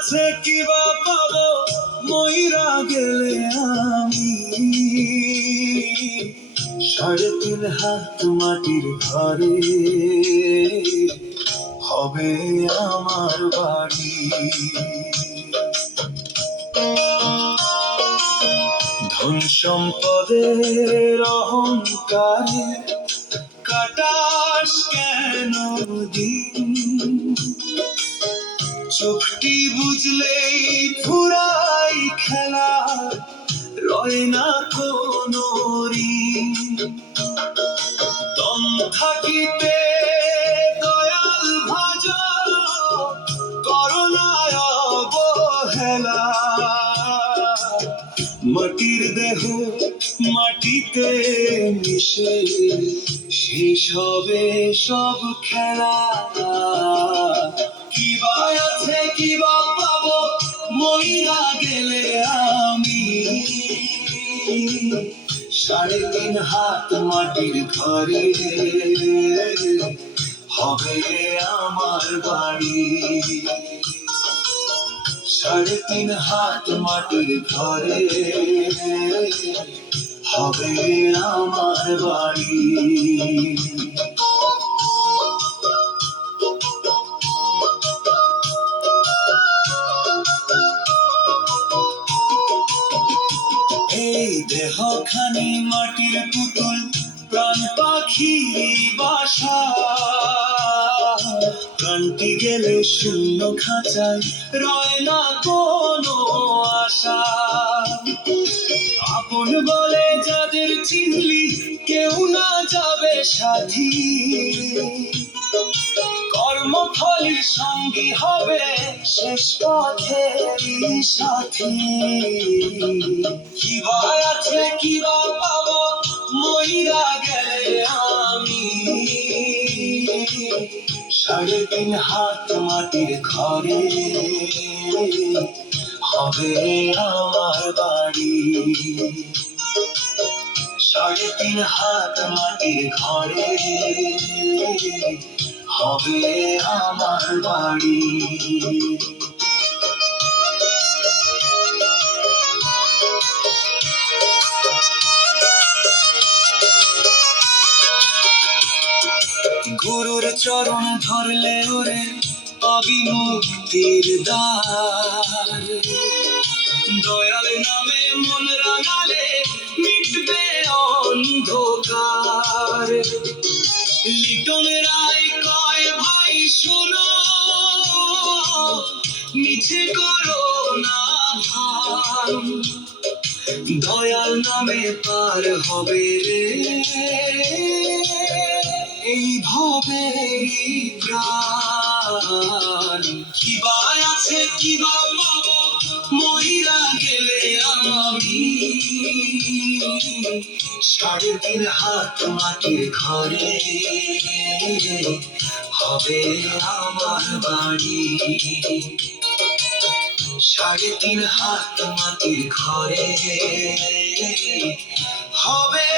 আছে কিবা পাবো মইরা গেলে আমি। 3.5 হাত মাটির ঘরে হবে আমার বাড়ি। ধন সম্পদের অহংকারে কাটাস কেন দিন? চোখটি বুঝলেই ফুরাই খেলা, রয় না কোনো ঋণ। দম থাকিতে দয়াল ভাজ, করুণায় অবহেলা। মাটির দেহ মাটিতে মিশে শেষ হবে সব খেলা। কিবা আছে কিবা পাবো মইরা গেলে আমি। 3.5 হাত মাটির ঘরে হবে আমার বাড়ি। 3.5 হাত মাটির ঘরে হবে আমার বাড়ি। এই দেহখানি মাটির পুতুল, প্রাণ পাখি বাসা। প্রাণটি গেলে শূন্য খাঁচায়, রয় না কোনো আশা। আপন বলে যাদের চিনলি, কেউ না যাবে সাথী। কর্মফলই সঙ্গী হবে শেষ পথেরই সাথী। কিবা আছে কিবা পাবো মইরা গেলে আমি। 3.5 হাত মাটির ঘরে হবে আমার বাড়ি। 3.5 হাত মাটির ঘরে হবে আমার বাড়ি। গুরুর চরণ ধরলে ওরে পাবি মুক্তির দ্বার। দয়াল নামে মন রাঙালে মিটবে অন্ধকার। লিটন রায় কয় ভাই শোনো, মিছে করো না ভান। দয়াল নামে পার হবে রে এই ভবেরই প্রাণ। কিবা আছে কিবা পাবো মইরা গেলে আমি। 3.5 হাত মাটির ঘরে হবে আমার বাড়ি। 3.5 হাত মাটির ঘরে হবে